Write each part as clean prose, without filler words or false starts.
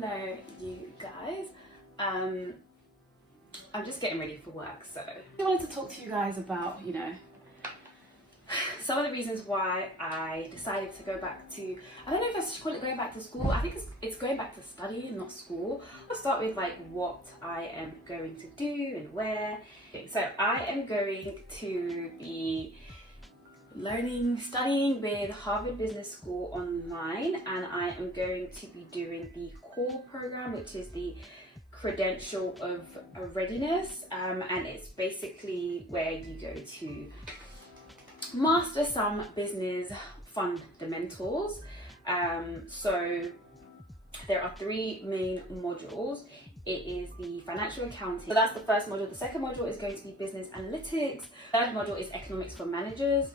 Hello you guys. I'm just getting ready for work, so I wanted to talk to you guys about, some of the reasons why I decided to go back to, I don't know if I should call it going back to school. I think it's going back to study and not school. I'll start with like what I am going to do and where. So I am going to be studying with Harvard Business School online, and I am going to be doing the core program, which is the credential of readiness, and it's basically where you go to master some business fundamentals. So there are three main modules. It is the financial accounting, so that's the first module. The second module is going to be business analytics. Third module is economics for managers.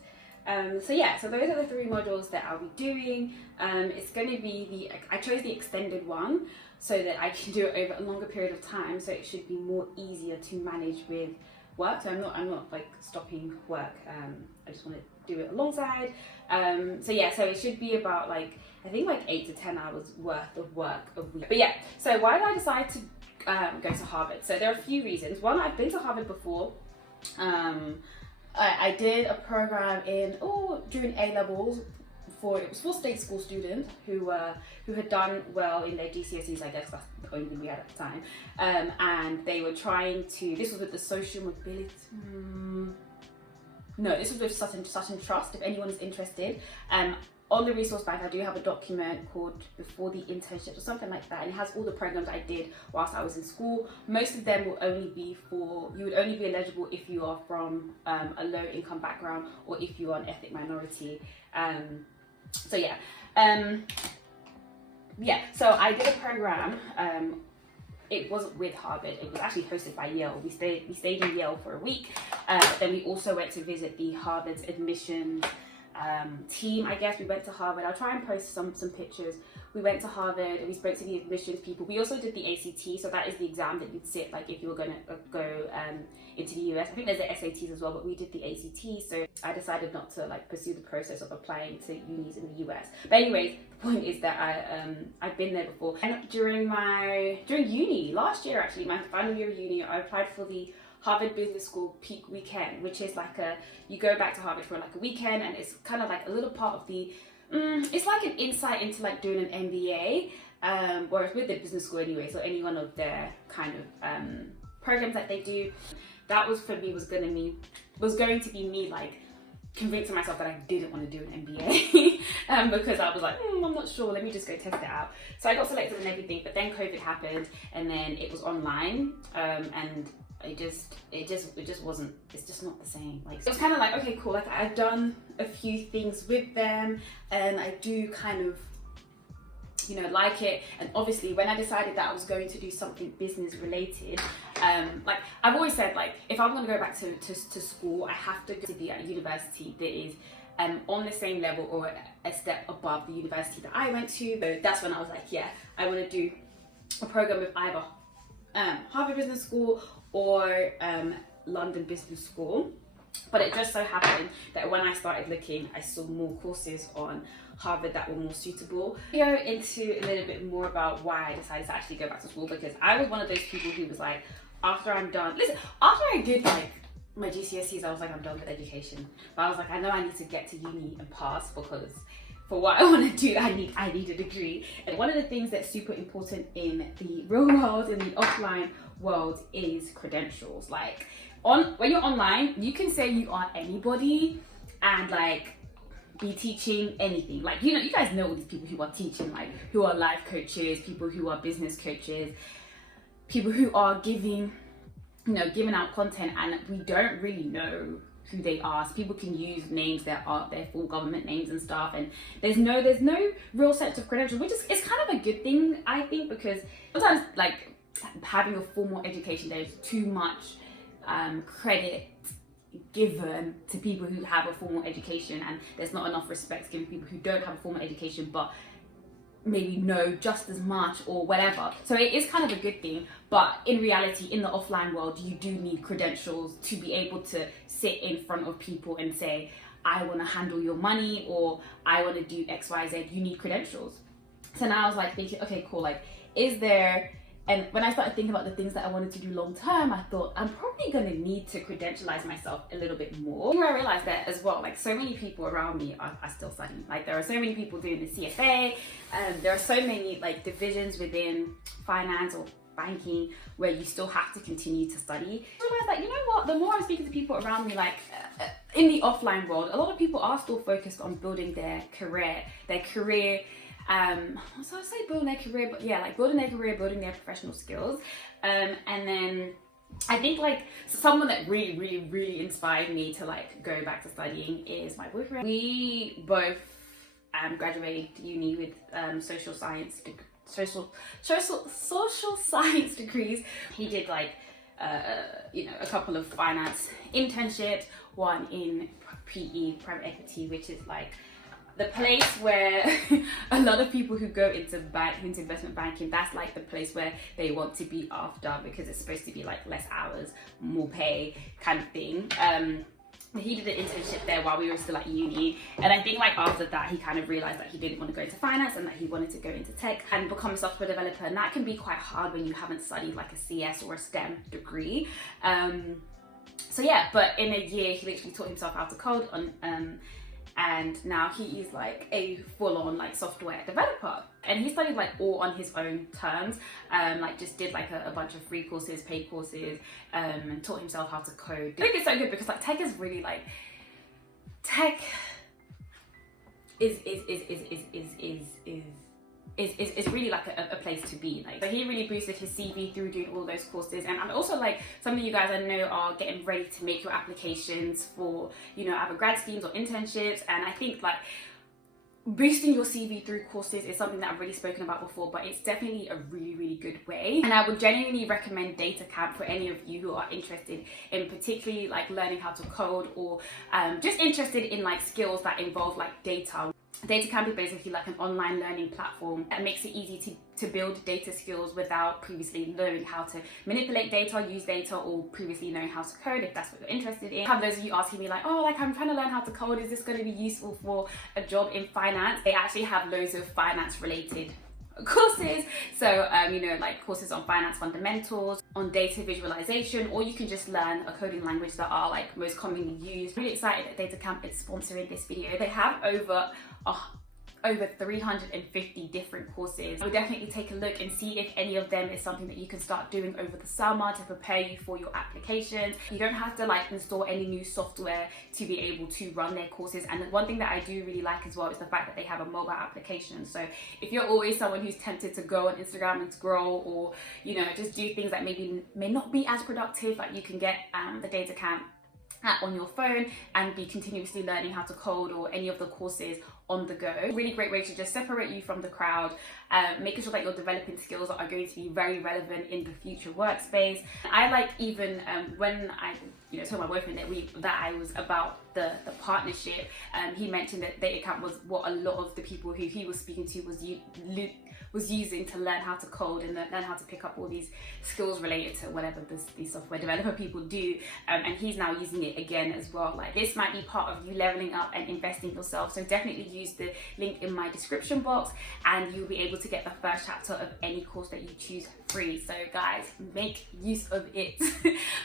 So those are the three modules that I'll be doing. It's going to be I chose the extended one so that I can do it over a longer period of time, so it should be more easier to manage with work. So I'm not like stopping work. I just want to do it alongside. So it should be about I think 8 to 10 hours worth of work a week. But so why did I decide to go to Harvard? So there are a few reasons. One, I've been to Harvard before. I did a program during A-levels it was for state school students who had done well in their GCSEs. I guess that's the only thing we had at the time, and they were trying to. This was with the social mobility. No, this was with Sutton Trust. If anyone is interested, on the resource bank, I do have a document called Before the Internship or something like that, and it has all the programs I did whilst I was in school. Most of them will only be you would only be eligible if you are from a low income background or if you are an ethnic minority. So I did a program. It wasn't with Harvard, it was actually hosted by Yale. We stayed in Yale for a week, but then we also went to visit the Harvard's admissions team. I guess we went to Harvard. I'll try and post some pictures. We went to Harvard and we spoke to the admissions people. We also did the ACT, so that is the exam that you'd sit if you were going to go into the US. I think there's the SATs as well, but we did the ACT, so I decided not to pursue the process of applying to unis in the US. But anyways, the point is that I've been there before. And during uni last year, actually, my final year of uni, I applied for the Harvard Business School Peak Weekend, which is you go back to Harvard for a weekend, and it's kind of a little part of the it's like an insight into doing an MBA, whereas with the business school anyway, so any one of their kind of programs that they do, that was for me was going to be me convincing myself that I didn't want to do an MBA because I was I'm not sure, let me just go test it out. So I got selected and everything, but then COVID happened, and then it was online, and it just wasn't, it's just not the same. It was kind of okay, cool, I've done a few things with them and I do kind of like it. And obviously when I decided that I was going to do something business related, I've always said if I'm going to go back to school, I have to go to the university that is on the same level or a step above the university that I went to. So that's when I was I want to do a program with either Harvard Business School or London Business School. But it just so happened that when I started looking, I saw more courses on Harvard that were more suitable. I'll go into a little bit more about why I decided to actually go back to school, because I was one of those people who was after I did my GCSEs, I was I'm done with education. But I was I know I need to get to uni and pass, because for what I want to do, I need a degree. And one of the things that's super important in the real world, in the offline world, is credentials. When you're online, you can say you are anybody and be teaching anything. You guys know all these people who are teaching, who are life coaches, people who are business coaches, people who are giving out content, and we don't really know who they are. So people can use names that are their full government names and stuff, and there's no real sense of credentials, which is kind of a good thing, I think, because sometimes having a formal education, there's too much credit given to people who have a formal education, and there's not enough respect given people who don't have a formal education but maybe know just as much or whatever. So it is kind of a good thing, but in reality, in the offline world, you do need credentials to be able to sit in front of people and say, I want to handle your money, or I want to do XYZ. You need credentials. So now I was thinking, okay, cool, and when I started thinking about the things that I wanted to do long term, I thought I'm probably going to need to credentialize myself a little bit more. I realized that as well, like so many people around me are still studying. Like there are so many people doing the CFA, there are so many like divisions within finance or banking where you still have to continue to study. I realized that, you know what, the more I'm speaking to people around me, like in the offline world, a lot of people are still focused on building their career, so I say building their career, but yeah, like building their career, building their professional skills. And then I think like someone that really inspired me to like go back to studying is my boyfriend. We both graduated uni with social science degrees. He did like a couple of finance internships, one in PE, private equity, which is like the place where a lot of people who go into investment banking, that's like the place where they want to be after, because it's supposed to be like less hours, more pay kind of thing. He did an internship there while we were still at uni, and I think like after that he kind of realized that he didn't want to go into finance and that he wanted to go into tech and become a software developer, and that can be quite hard when you haven't studied like a CS or a STEM degree. So yeah, but in a year he literally taught himself how to code and now he is like a full-on like software developer, and he studied like all on his own terms, like just did like a bunch of free courses, paid courses, and taught himself how to code. I think it's so good because like tech is really like is really like a place to be. Like, so he really boosted his CV through doing all those courses. And I'm also like, some of you guys I know are getting ready to make your applications for, either grad schemes or internships. And I think like boosting your CV through courses is something that I've already spoken about before, but it's definitely a really good way. And I would genuinely recommend DataCamp for any of you who are interested in particularly like learning how to code, or just interested in like skills that involve like data. DataCamp is basically like an online learning platform that makes it easy to build data skills without previously knowing how to manipulate data, use data, or previously knowing how to code, if that's what you're interested in. I have those of you asking me like, oh, like I'm trying to learn how to code, is this going to be useful for a job in finance? They actually have loads of finance related courses, so like courses on finance fundamentals, on data visualization, or you can just learn a coding language that are like most commonly used. Really excited that DataCamp is sponsoring this video. They have over 350 different courses. I would definitely take a look and see if any of them is something that you can start doing over the summer to prepare you for your applications. You don't have to like install any new software to be able to run their courses. And one thing that I do really like as well is the fact that they have a mobile application. So if you're always someone who's tempted to go on Instagram and scroll, or just do things that maybe may not be as productive, like you can get the DataCamp app on your phone and be continuously learning how to code or any of the courses on the go. Really great way to just separate you from the crowd, making sure that you're developing skills that are going to be very relevant in the future workspace. I like even when I told my boyfriend that I was about the partnership, he mentioned that DataCamp was what a lot of the people who he was speaking to was using to learn how to code and learn how to pick up all these skills related to whatever these software developer people do, and he's now using it again as well. Like, this might be part of you leveling up and investing in yourself, so definitely use the link in my description box and you'll be able to get the first chapter of any course that you choose free. So guys, make use of it.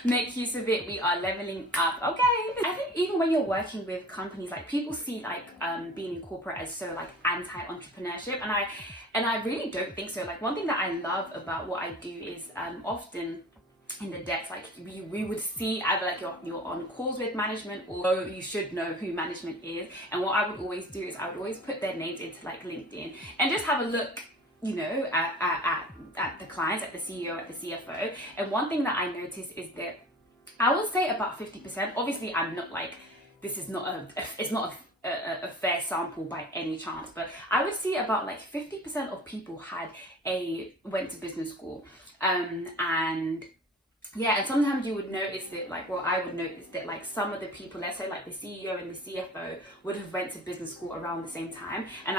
Make use of it. We are leveling up. Okay, I think even when you're working with companies, like, people see like being in corporate as so like anti-entrepreneurship, and I really don't think so. Like, one thing that I love about what I do is often in the decks, like we would see either like you're on calls with management, or you should know who management is. And what I would always do is I would always put their names into like LinkedIn and just have a look, at the clients, at the CEO, at the CFO. And one thing that I noticed is that I would say about 50%. Obviously, I'm not like, this is not it's not a fair sample by any chance, but I would see about like 50% of people went to business school, and yeah, and sometimes you would notice that, like, well, I would notice that, like, some of the people, let's say, like, the CEO and the CFO would have went to business school around the same time, and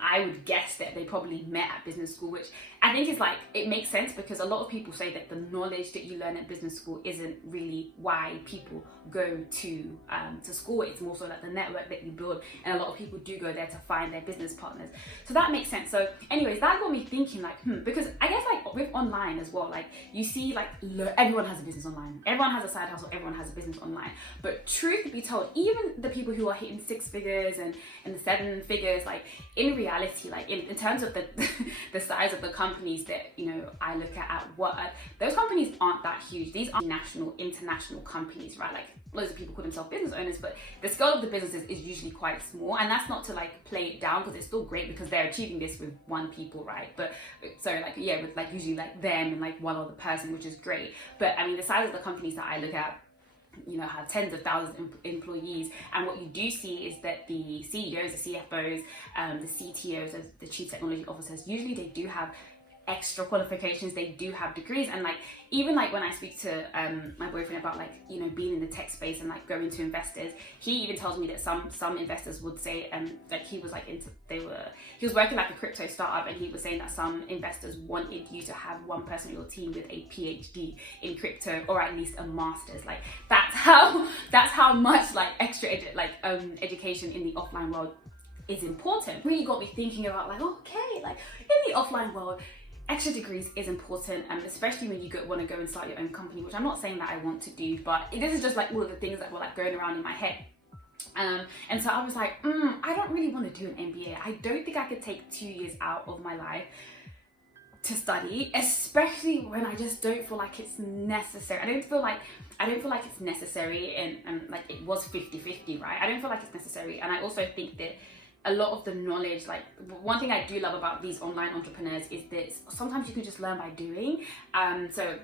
I would guess that they probably met at business school, which I think is, like, it makes sense, because a lot of people say that the knowledge that you learn at business school isn't really why people go to school. It's more so like the network that you build, and a lot of people do go there to find their business partners. So that makes sense. So anyways, that got me thinking, like, because I guess, like, with online as well, like, you see, like, everyone has a business online, everyone has a side hustle, everyone has a business online. But truth be told, even the people who are hitting 6 figures and the 7 figures, like, in reality, like, in terms of the the size of the companies that, you know, I look at work, those companies aren't that huge. These are national, international companies, right? Like, loads of people call themselves business owners, but the scale of the businesses is usually quite small. And that's not to, like, play it down, because it's still great, because they're achieving this with one people, right? But so, like, yeah, with, like, usually, like, them and, like, one other person, which is great. But I mean, the size of the companies that I look at, you know, have tens of thousands of employees, and what you do see is that the CEOs, the CFOs, the CTOs, the chief technology officers, usually they do have extra qualifications, they do have degrees. And, like, even, like, when I speak to my boyfriend about, like, you know, being in the tech space and, like, going to investors, he even tells me that some investors would say, like, he was, like, he was working, like, a crypto startup, and he was saying that some investors wanted you to have one person on your team with a PhD in crypto, or at least a master's. Like, that's how much, like, extra education in the offline world is important. Really got me thinking about, like, okay, like, in the offline world, extra degrees is important, especially when you want to go and start your own company, which I'm not saying that I want to do, but this is just, like, all of the things that were, like, going around in my head. And so I was like, I don't really want to do an MBA. I don't think I could take 2 years out of my life to study, especially when I just don't feel like it's necessary. I don't feel like it's necessary, and like, it was 50-50, right? I don't feel like it's necessary. And I also think that a lot of the knowledge, like, one thing I do love about these online entrepreneurs is that sometimes you can just learn by doing. So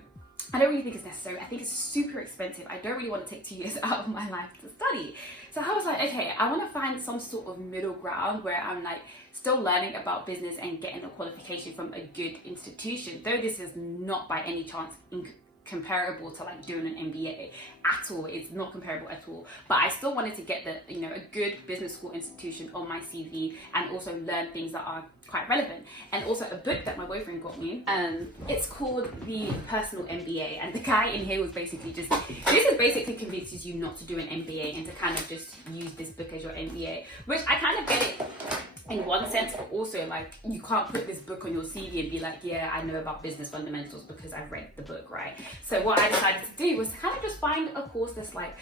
I don't really think it's necessary. I think it's super expensive. I don't really want to take 2 years out of my life to study. So I was like, okay, I want to find some sort of middle ground where I'm, like, still learning about business and getting a qualification from a good institution, though this is not by any chance comparable to, like, doing an MBA at all. It's not comparable at all. But I still wanted to get the, you know, a good business school institution on my CV, and also learn things that are quite relevant. And also a book that my boyfriend got me, it's called The Personal MBA, and the guy in here was basically just, this is basically convinces you not to do an MBA and to kind of just use this book as your MBA, which I kind of get it in one sense, but also, like, you can't put this book on your CV and be like, yeah, I know about business fundamentals because I've read the book, right? So what I decided to do was kind of just find a course that's, like,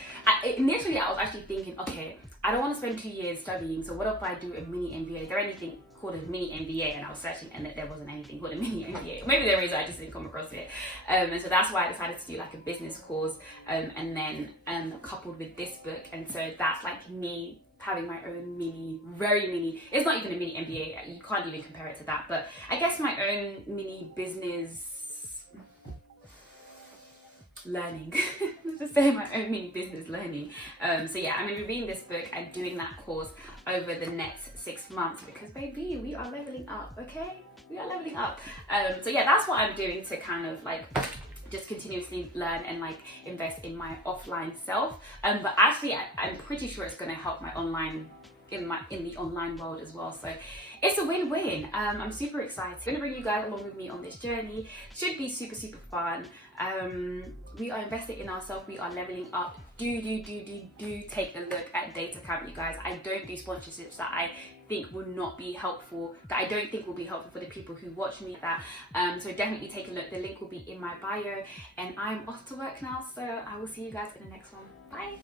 initially I was actually thinking, okay, I don't want to spend 2 years studying, so what if I do a mini MBA? Is there anything called a mini MBA? And I was searching, and there wasn't anything called a mini MBA. Maybe there is, I just didn't come across it. And so that's why I decided to do, like, a business course, and then coupled with this book. And so that's, like, me having my own very mini, it's not even a mini MBA, you can't even compare it to that, but I guess my own mini business learning. Let's just say my own mini business learning. So yeah, I'm going to be reading this book and doing that course over the next 6 months, because baby, we are leveling up, okay? We are leveling up. So yeah, that's what I'm doing to kind of, like, just continuously learn and, like, invest in my offline self. But actually, I'm pretty sure it's going to help my online, in the online world as well. So it's a win-win. I'm super excited. I'm going to bring you guys along with me on this journey. Should be super, super fun. We are investing in ourselves. We are leveling up. Do take a look at DataCamp, you guys. I don't do sponsorships that I think will not be helpful, that I don't think will be helpful for the people who watch me. So definitely take a look. The link will be in my bio, and I'm off to work now, so I will see you guys in the next one. Bye.